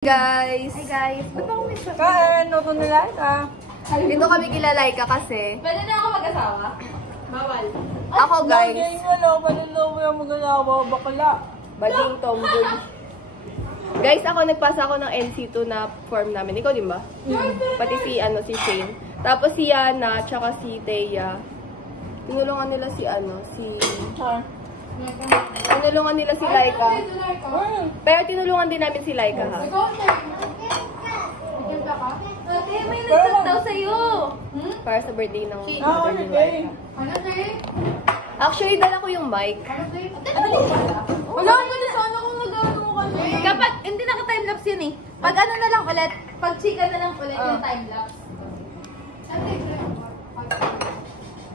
Guys! Hi guys! Ba't ba kami sa... Kain! Nuto nila ito. Dito kami kilalay ka kasi. Pwede na ako mag-asawa? Bawal. Ako guys. Malalawa yung mag-alawa. Bakala. Baging tomboy. Guys, ako nagpasa ako ng NC2 na form namin. Ikaw din ba? Pati si Shane. Tapos si Yana, tsaka si Thea. Tinulungan nila si tinulungan nila si Laika. Pero tinulungan din namin si Laika, ha? Ate, may nagtat daw sa'yo. Para sa birthday ng mother ni Laika. Actually, dala ko yung mic. Wala na sana kung nag-ano mo kasi. Kapag, hindi naka-timelapse yun eh. Pag ano na lang ulit, pag chika na lang ulit yung timelapse.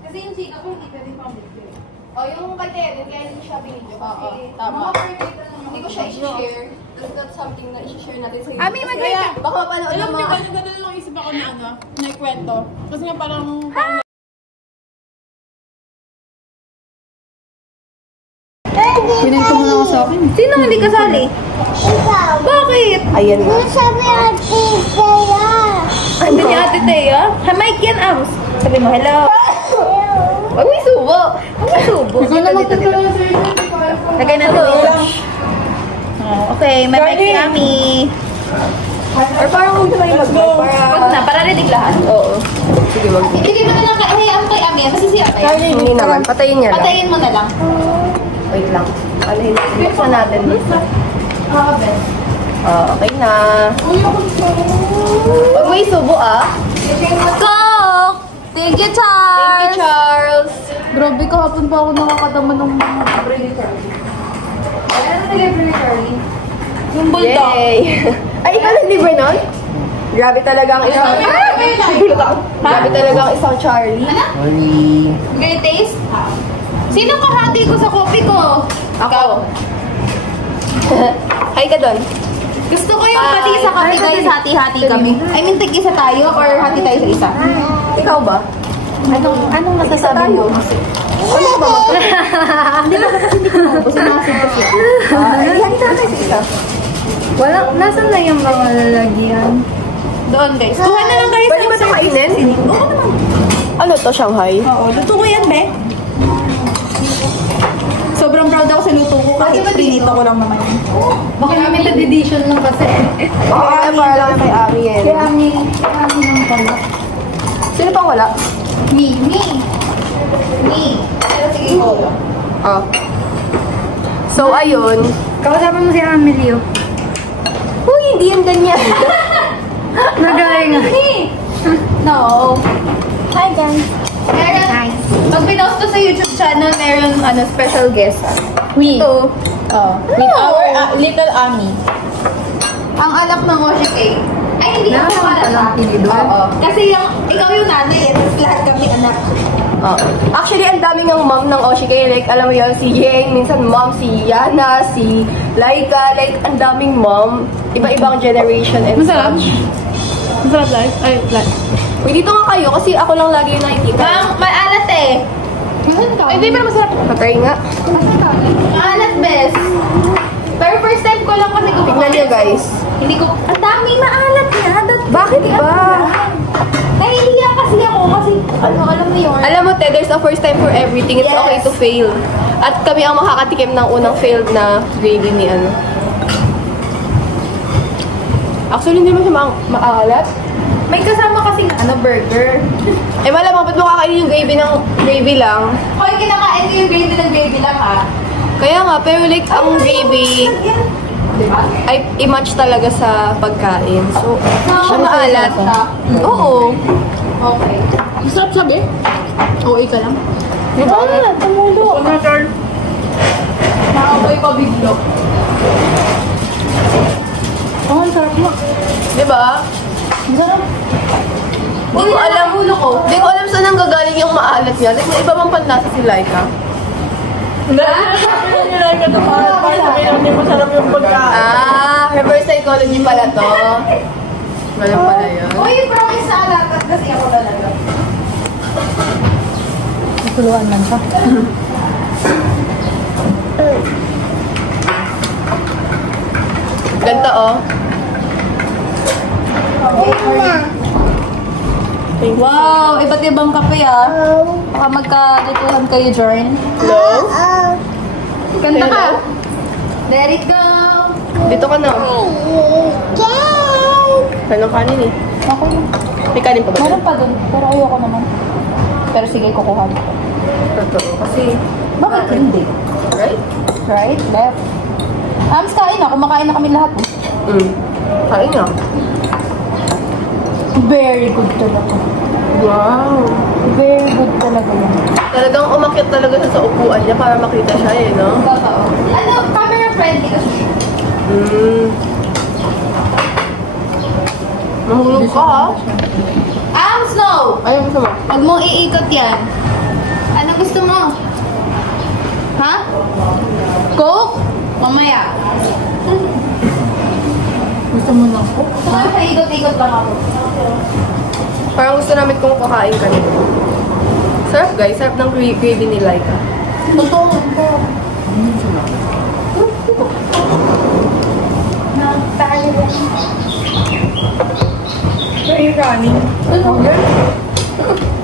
Kasi yung chika ko, hindi pwede pang video. O, yung kay Kevin, kaya hindi siya binidyo. Oo, tama. Hindi ko siya i-share. That's something na i-share natin sa Ami, mag-gaya. Baka mapanood Alam ng niyo mga... ba, nagdadala lang isip ako na kwento. Kasi nga parang... Pinento mo na ako sa akin. Sino hindi kasali? Ikaw. Bakit? Ayan nga. Sabi Ate Thea. Ando ni Ate Thea? Mike yan, Ams. Sabi mo, hello. Huwag may subo. Huwag may subo. Ikaw na magtutulong sa inyo. Lagay natin dito. Okay, may mic si Ami. Or parang huwag na kayo mag-mic. Huwag na, para ready lahat. Oo. Sige, wag. Ibigay mo na lang kay Ami. Kasi si Ate. Hindi naman. Patayin niya lang. Patayin mo na lang. Wait lang. Buksan natin. Okay na. Huwag may subo, ah. Go! Thank you, Thank Charles! you, Charles. Grabe, kahapon pa ako nakakadama ng brain Charlie. Ano nagay Brother Charlie? Yung bulto. Yay! Ay, ikaw nag-libre nun? Grabe talaga ang isang... Grabe talaga ang isang Charlie. Great taste? Sino kahati ko sa kopi ko? Ako. Hi ka doon. Gusto ko yung pati sa kape guys, hati-hati kami. I mean, tig-isa tayo or hati tayo sa isa? Ikaw ba? Anong masasabi mo? Wala ka ba mag- Hindi ba kasi hindi ko maubos. Sinasip ko siya. Hali tayo sa isa. Wala, nasan na yung mga lalagyan? Doon guys. Kuha na lang guys. Pwede ba ito kainin? Oo naman. Ano to, Shanghai? Oo, luto ko yan, be. Sobrang proud ako sa luto ko kasi pinito ko lang naman yun. Baka limited edition lang kasi. Oo, para lang kay Ami yan. Kaya kami lang pala. Sino pang wala? Me. Pero sige ko. Ah. So, ayun. Kausapin mo si Amelie. Uy, hindi yan ganyan. Nagaling nga. No. Hi, guys. Meron, pag pinost ko sa YouTube channel, meron special guest. We. Ito. With our little Ami. Ang anak ng Oshi Cake. Ay, hindi ako anak. Oo. Kasi ikaw yung nanay, tapos lahat kami anak. Oh. Actually, ang daming ng mom ng Oshike. Like, alam mo yun, si Yeng, minsan mom, si Yana, si Laika. Like, ang daming mom. Iba-ibang generation and Masarap? such. Masarap live? Ay, live. Uy, dito nga kayo kasi ako lang lagi yung nakikita. Ma'am, maalat eh. Ay, hindi pero masarap. Patry nga. Maalat, best. Pero first time ko lang kasi Tignan niyo, guys. Hindi ko, ang dami maalat na. Bakit ba? Nahihiya kasi ako kasi, alam mo yun. Alam mo, Te, there's a first time for everything. It's Yes. okay to fail. At kami ang makakatikim ng unang failed na gravy ni ano. Actually, hindi mo siya maalat. May kasama kasing burger. Eh, malamang, ba't mo kakainin yung gravy lang? Hoy, kinakain ko yung gravy ng gravy lang ha. Kaya nga, pero like, ang gravy Diba? ay i-match talaga sa pagkain. So, siya maalat. siya. Oo. Okay. Masarap sabi? Oo, ka lang. Tumulo. Nakaboy pa biglo. Oo, ang sarap mo. Diba? Masarap. Hindi ko alam. Hindi ko alam saan ang gagaling yung maalat niya. Like, may iba bang panlasa si Laika? Sabi nila yung katumahan para sabihin natin masarap yung pagkain. Ah, reverse psychology pala to. Ganun pala yun. Uy, promise sa alagat kasi ako talaga. Tuluan lang ka. Ganito, oh. Wow, iba't ibang kape ah. Baka magkalutuhan kayo, Jorn. Hello? Kanta ka. Let it go. Dito ka na. Anong kanin eh? Okay. May kanin pa ba? Meron pa dun, pero ayoko naman. Pero sige, kukuha mo. Totoo. Kasi, Bakit hindi? right? Right? Left. Kain na. Kumakain na kami lahat. Kain nga. Very good talaga. Wow. Very good talaga yan. Talagang umakyat talaga siya sa upuan niya para makita siya eh, no? Totoo. Ano, camera friendly kasi. Mahulog ka ha? Snow! Ayaw mo sama. Huwag mong iikot yan. Ano gusto mo? Ha? Coke? Mamaya. Gusto mo ng coke? Ikot-ikot lang ako. Parang gusto namin kung kakain ka nito. Sarap guys, sarap ng gravy ni Laika. Totoo. Yung kanin.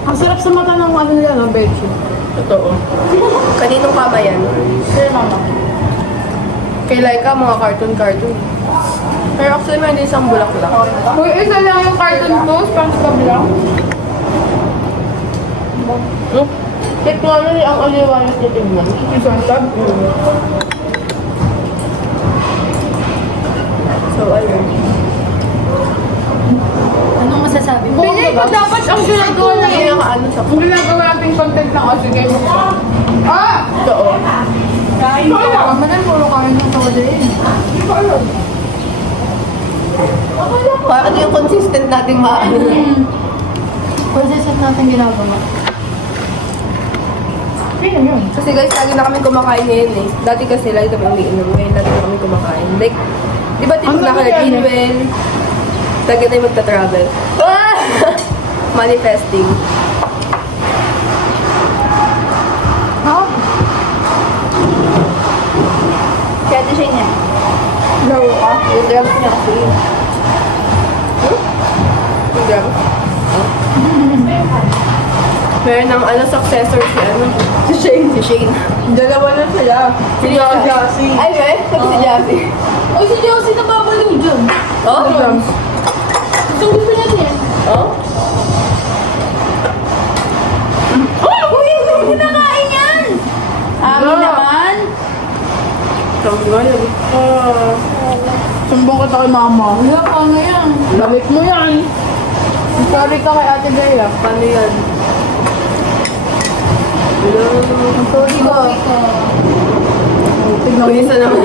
Ang sarap sa mata ng ano nila, no? Bedsheet. Totoo. Kaninong kama yan? Sir, mama. Kay Laika, mga cartoon. Pero actually, may hindi isang bulaklak. Uy, isa lang yung carton ko. SpongeBob lang. Technology ang aliwanag niya tingnan. Yung SpongeBob. So, ayun. Anong masasabi mo? Hindi ko dapat ang ginagawa na Hindi nakaano sa Ang ginagawa nating content lang kasi kayo. totoo. Wala. Manan, puro kain ng soda eh. Parang ano yung consistent nating maano. Consistent natin ginagawa. Sino yun? Kasi guys, lagi na kami kumakain ngayon eh. Dati kasi lagi kami umiinom. Ngayon lagi na kami kumakain. Like, di ba tipo naka-inwell? Lagi tayo magta-travel. Ah! Manifesting. Ha? Kaya ito siya niya. Laro ka? Yung drugs niya kasi. Yung drugs? Meron ng ano, successor si ano? Si Shane. Si Shane. Dalawa na sila. Si Jassy. Ay, eh? Si Jassy. Ay, si Josie nababaliw dyan. Oh? Gusto niya niya. Oh? Uy, hindi nakain yan! Amin naman. Sabi nga yun. Sumbong kita kay mama. Wala, paano yan? Lamit mo yan. Sorry ka kay Ate Bea. Paano yan? Hello? Sorry ka. Tignan mo isa naman.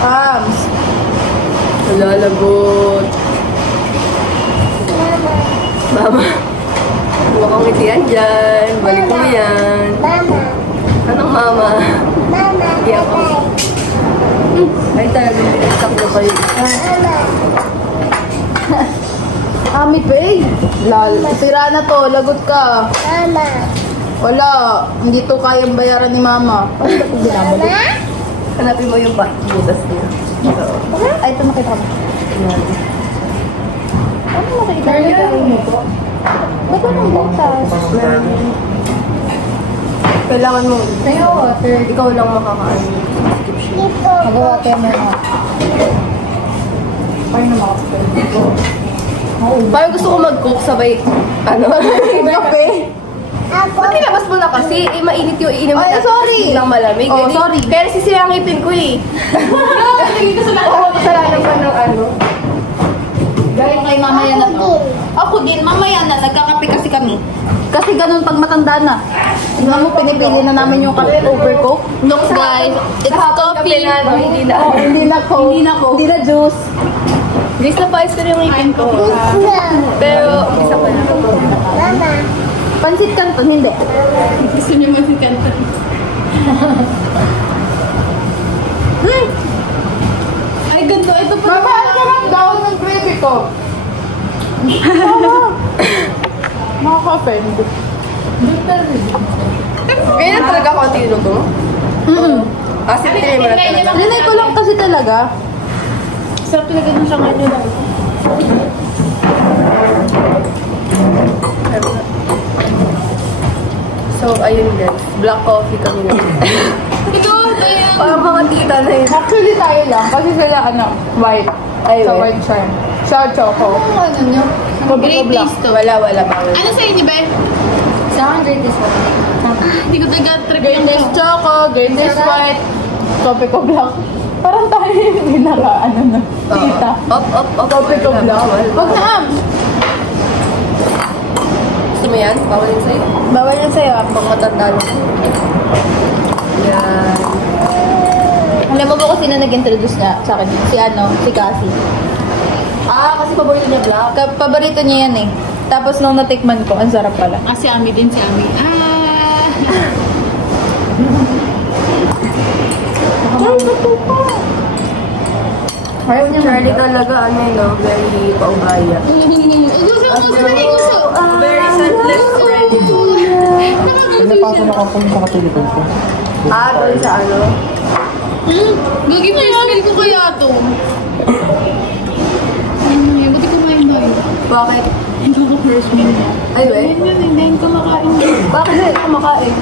Ams. Wala, lagot. Mama. Huwag kang ngitian dyan. Balik mo yan. Mama. Anong mama? Mama. Hindi ako. Ay, talagang binagsak na kayo. Ami Pay. Lal. Sira na to. Lagot ka. Mama. Wala. Hindi to kayang bayaran ni mama. Paano ba kung binabalik? Hanapin mo yung butas niya. So, Ay, ito nakita ko. Ano nakita ko? Ba't anong butas? kailangan mo, Tayo, water. ikaw lang makakaano. Dito. Mag-water mo na. Paano na makapagpil? Parang gusto ko mag-cook sabay, ano? Kape? Ako. Ba't nilabas mo na kasi? Eh, mainit yung iinom Ay, sorry. Lang malamig. Oh, Eh, di- sorry. Kaya sisirangipin ko eh. Naging kasalanan. Oo, kasalanan pa ng ano. Dahil kay mamaya na to. Ako din, mamaya na. Nagkakape kasi kami. Kasi ganun pag matanda na. Tingnan mo, pinipili na namin yung kape over Coke. Look guys, it's coffee. Na, no, hindi na. Oh, hindi na Coke. Hindi na Coke. Hindi na juice. Guys, napayos ko rin yung ipin ko. Pero, umpisa pa na. Mama. Pansit Canton, hindi. Gusto niyo magkanta. Ay, ganito. Ito pa. Mama, ang sarap daw ng gravy ko. Makaka-offend. Ganyan talaga ako ang tinulog ko. Kasi tinay mo na talaga. Linay ko lang kasi talaga. Sarap talaga ng sangay niyo lang. So, ayun guys. Black coffee kami na. Ito, ayan. Parang mga tita na yun. Actually, tayo lang. Kasi sila, white. Ay, So, white. white charm. Siya, choco. Ano nyo? Coffee ko black. Taste to. Wala, bawal. Ano sa inyo, be? Sa akin, greatest one. Hindi ko taga-trip yung Greatest choco, greatest white. Coffee ko black. Parang tayo yung ginaka, tita. Up. Coffee ko black. Wag na, Gusto mo yan? Bawal yun sa'yo. Bawal yan sa'yo. Pang matanda lang. Yan. Alam mo ba kung sino nag-introduce niya sa akin? Si Cassie. Kasi paborito niya black. Paborito niya yan eh. Tapos nung natikman ko, ang sarap pala. Si Ami din, si Ami. Charlie talaga, very paubaya. Very selfless friend. Napasok na ako sa katulipin ko. Doon sa ano? Gagi mo yung ko kaya to. Buti kumain na yun. Bakit? Hindi ko first meal niya. Ay, we? Hindi ko makain. Bakit hindi ka kumakain?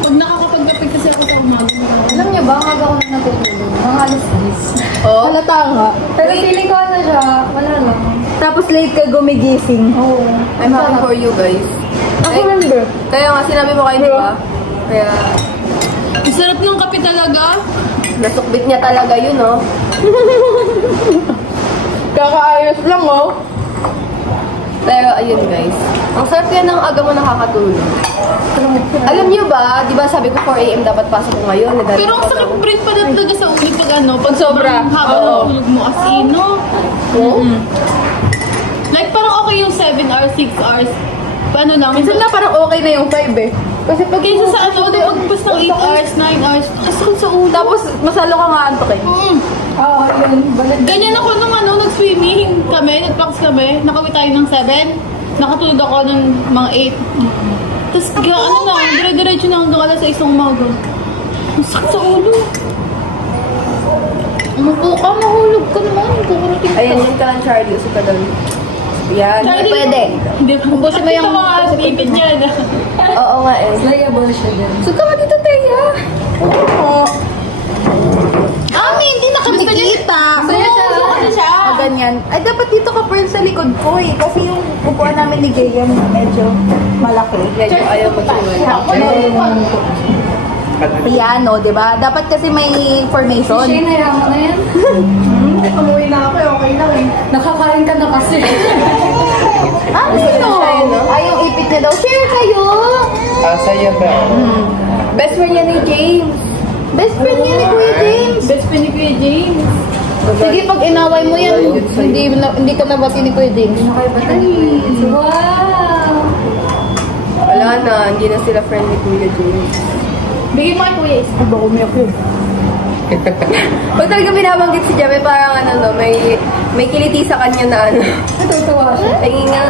Pag nakakapagkapit kasi ako sa umaga. Alam niyo ba, mag ako nang natutulog. Mga alas 10. Oo. Halata nga. Pero feeling ko ano siya, wala lang. Tapos late ka gumigising. Oo. I'm happy for you guys. Ako remember. Kaya nga, sinabi mo kayo, di ba? Kaya, Ang sarap ng kape talaga. nasukbit niya talaga yun, oh. Kakaayos lang, oh. Pero, ayun guys. Ang sarap yan ng aga mo nakakatulog. Alam niyo ba, di ba sabi ko 4 AM dapat pasok ko ngayon. Pero ang sakit pa rin pala talaga sa ulit pag sobra. Haba ng tulog mo as in, no? Like parang okay yung 7 hours, 6 hours. Paano lang? Minsan na parang okay na yung 5 eh. Kasi pag Kaysa sa ano, pagpas ng 8 hours, 9 hours, kasakit sa ulo. Tapos masalo ka nga antok eh. Oo, yun. Balik. Ganyan ako nung nag-swimming kami, nag-packs kami, nakawit tayo ng 7, nakatulog ako ng mga 8. Tapos dire-diretso na hanggang alas 6 ng umaga. Ang sakit sa ulo. Umupo ka, mahulog ka naman. Kukurating ka. Ayan, yun ka lang, Charlie. Usip ka doon. Yan. Charlie, Pwede. Hindi pa. Ubusin mo yung- Ito mga bibit niyan. Oo nga eh. Slayable siya din. So, ka dito, Teya. Oo. Ami, hindi na kami kita. Ano siya? O ganyan. Ay, dapat dito ka Pearl sa likod ko eh. Kasi yung upuan namin ni Gayam medyo malaki. Medyo ayaw mag-iwan. Piano, di ba? Dapat kasi may formation. Shane, nairam mo na yan? Umuwi na ako eh. Okay lang eh. Nakakain ka na kasi. Sino? Ay, yung ipit niya daw. Share kayo! Saya ba? Best friend niya ni James. Best friend niya ni Kuya James. Best friend ni Kuya James. Sige, pag inaway mo yan, hindi ka nabati ni Kuya James. Wow! Wala na, hindi na sila friend ni Kuya James. Bigyan mo kay Kuya Is. Iba umiyak yun. Pag talaga binabanggit si Jame, parang may kiliti sa kanya na Natutuwa siya. Ay nga.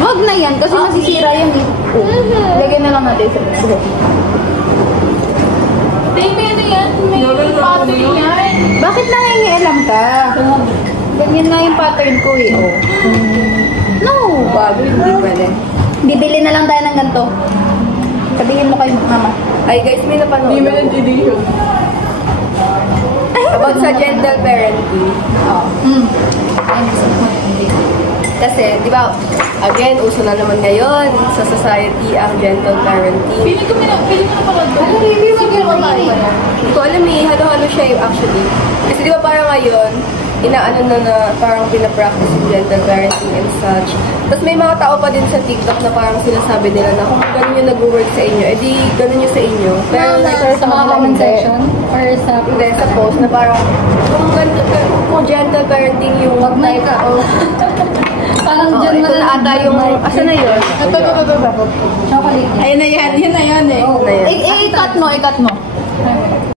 Wag na yan, kasi masisira yan eh. Lagyan na lang natin sa buhok. May ano yan? May pattern yan. Bakit nangingialam ka? Ganyan nga yung pattern ko eh. Oh. No! Wag, hindi pwede. Bibili na lang tayo ng ganito. Sabihin mo kay mama. Ay guys, may napanood ako. About sa gentle parenting. Kasi, di ba, again, uso na naman ngayon sa society ang gentle parenting. Pili ko na pala doon. Ano, hindi mag-iwalay. Hindi ko alam eh, halo-halo siya yung actually. Kasi di ba parang ngayon, inaano na parang pinapractice yung gentle parenting and such. Tapos may mga tao pa din sa TikTok na parang sinasabi nila na kung ganun yung nag-work sa inyo, edi ganun yung sa inyo. Pero Sa mga comment section? Or sa... hindi, sa post na parang kung gentle parenting yung wag na ito. Parang Oh, dyan ito na ata yung, asa na yun? Ito. Chocolate niya. Ayun na yan, yun na yun eh. Oh. Na yan. I-cut mo.